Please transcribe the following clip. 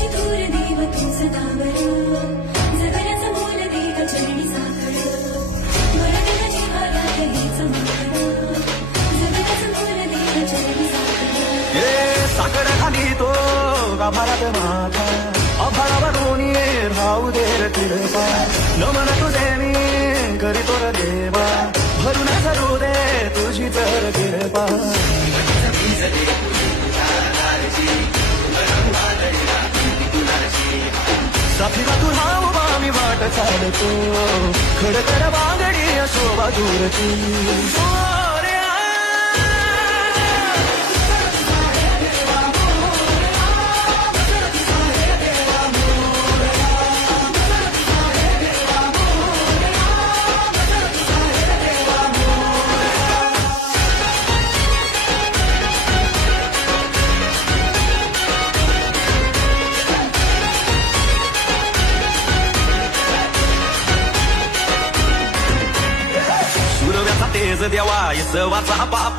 तुझी थोर देव तू सदावर जगण्याचं मोल देव चरणी साखर मरणाला जीवाला हेच मागणं जगण्याचं मोल देव चरणी साखर साखर खाली तो गाभारात माझा अभाळावरून राहू दे कृपा नमन तुझे मी करीतो रे देवा भरून करू दे तुझी तर कृपा साथीला तुला उभा मी वाट चालतो खडकर बांगडी शोभा दूरची तेज देवा इसवाचा बाप